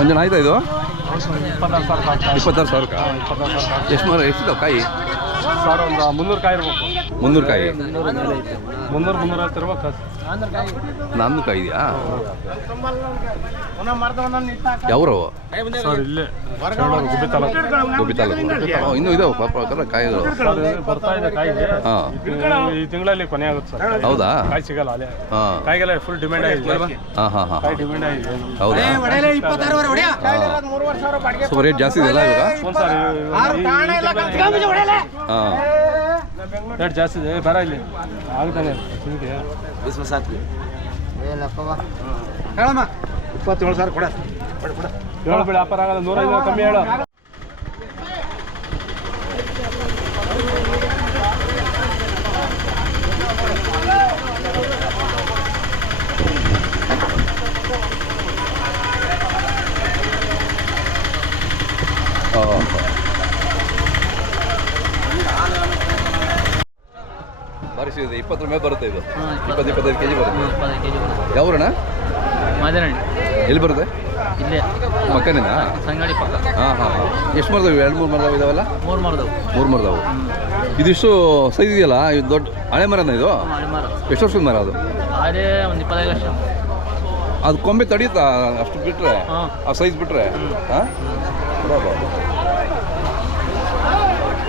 ಒಂಜನ ಆಯ್ತಾ ಇದು 26,000 ಸಾವಿರಕ್ಕೆ ಎಷ್ಟು ಮರ ಎಷ್ಟಿದಾವೆ ಕಾಯಿ ಸರ್ ಒಂದು 300 ಕಾಯಿ ಇರ್ಬೇಕು. 300 ಕಾಯಿ 300-350 ಇರ್ಬೇಕು. 400 ಕಾಯಿ ಇದೆಯಾ ಯಾವ್ರವು ಸರ್ ಇಲ್ಲೇ ಗುಬ್ಬಿ ತಾಲೂಕು. ಗೋಬಿ ತಾಲೂಕು ಇನ್ನೂ ಇದಾವೆ ಪಾಪ ಕಾಯಿಗಳು ಬರ್ತಾ ಇದೆ ಕಾಯಿಗೆ. ಹಾಂ ಈ ತಿಂಗಳಲ್ಲಿ ಕೊನೆ ಆಗುತ್ತೆ ಸರ್. ಹೌದಾ ಕಾಯಿ ಸಿಗಲ್ಲ ಅಲ್ಲೇ. ಹಾಂ ಕಾಯಿಗೆಲ್ಲ ಫುಲ್ ಡಿಮ್ಯಾಂಡ್ ಆಗಿದೆ. ಹಾಂ ಹಾಂ ಹಾಂ ಕಾಯಿ ಡಿಮ್ಯಾಂಡ್ ಆಗಿದೆ. ಹೌದಾ ಸ್ವಲ್ಪ ರೇಟ್ ಜಾಸ್ತಿ ಇದೆಯಲ್ಲ ಇವಾಗ ಒಂದು ಸರ್ ಹಾಂ ರೇಟ್ ಜಾಸ್ತಿ ಇದೆ. ಬರ ಇಲ್ಲಿ ಆಗ್ತಾನೆ ನಿಮಗೆ 27,000 ಕೊಡ ಹೇಳು ಬಿಡಿ, ವ್ಯಾಪಾರ ಆಗಲ್ಲ. 150 ಕಮ್ಮಿ ಹೇಳು. ಬಾರಿ ಸಿಗುತ್ತೆ 20 ಮೇಲೆ ಬರುತ್ತೆ ಇದು 20-25 ಕೆಜಿ ಬರುತ್ತೆ ಯಾವ್ರಣ ಮಾದರಳ್ಳಿ ಎಲ್ಲಿ ಬರುತ್ತೆ ಇಲ್ಲೇ ಪಕ್ಕನೇನಾ ಸಂಗಡಿ ಪಕ್ಕ. ಹಾಂ ಹಾಂ ಎಷ್ಟು ಮರದವು 2-3 ಮರದವು ಇದಾವಲ್ಲ 3 ಮರದವು 3 ಮರದವು ಇದಿಷ್ಟು ಸೈಜ್ ಇದೆಯಲ್ಲ ಇದು ದೊಡ್ಡ ಹಳೆ ಮರನ ಇದು ಹಳೆ ಮರ. ಎಷ್ಟು ವರ್ಷದ ಮರ ಅದು ಅದೇ ಒಂದು 25 ಲಕ್ಷ. ಅದು ಕೊಂಬೆ ತಡೀತಾ ಅಷ್ಟು ಬಿಟ್ಟರೆ ಹಾಂ. ಆ ಸೈಜ್ ಬಿಟ್ಟರೆ ಹಾಂ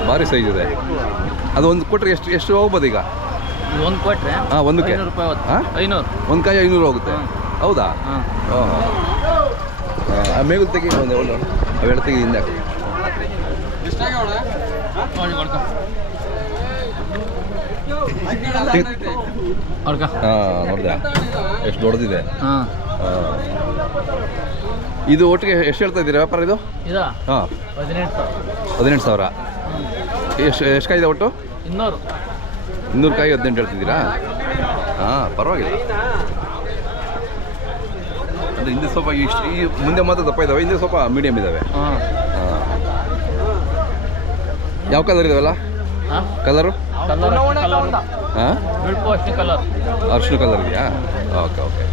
ಭಾರಿ ಸೈಜ್ ಇದೆ ಅದು ಒಂದು ಕೊಟ್ಟರೆ ಎಷ್ಟು ಹೋಗ್ಬೋದು ಈಗ ಇದು ಒಂದು ಕೊಟ್ರೆ ಹಾಂ ಒಂದಕ್ಕೆ 500 ರೂಪಾಯಿ ಹೋಗುತ್ತೆ. ಹಾಂ 500. ಒಂದು ಕಾಯಿ 500 ಹೋಗುತ್ತೆ ಹೌದಾ ಹಾಂ ಹಾಂ ಆ ಮೇಗಲ್ ತೆಗಿ ಒಂದು ಅವೆರಡು ತೆಗಿ ಹಿಂದೆ ಹಾಕಿ ನೋಡಿ ಕೊಡ್ಕ ಕೊಡ್ಕ. ಹಾಂ ನೋಡಿದೆ ಎಷ್ಟು ದೊಡ್ಡದಿದೆ ಹಾಂ ಇದು ಒಟ್ಟಿಗೆ ಎಷ್ಟು ಹೇಳ್ತಾ ಇದ್ದೀರಾ ವ್ಯಾಪಾರ ಇದು ಇದಾ ಹಾಂ 18,000. 18,000 ಎಷ್ಟು ಕಾಯಿದೆ ಒಟ್ಟು 200. 200 ಕಾಯಿ 18 ಹೇಳ್ತಿದ್ದೀರಾ ಹಾಂ ಪರವಾಗಿಲ್ಲ ಅಂದರೆ ಹಿಂದೆ ಸ್ವಲ್ಪ ಇಷ್ಟು ಈ ಮುಂದೆ ಮಾತ್ರ ದಪ್ಪ ಇದ್ದಾವೆ ಹಿಂದೆ ಸ್ವಲ್ಪ ಮೀಡಿಯಮ್ ಇದ್ದಾವೆ ಹಾಂ ಹಾಂ ಯಾವ ಕಲರ್ ಇದಾವಲ್ಲ ಹಾಂ ಕಲರು ಕಲರ್ ಹಾಂ ಬಿಳ್ಪು ಅಷ್ಟು ಕಲರ್. ಅರ್ಶಿನ ಕಲರ್ ಇದೆಯಾ ಓಕೆ ಓಕೆ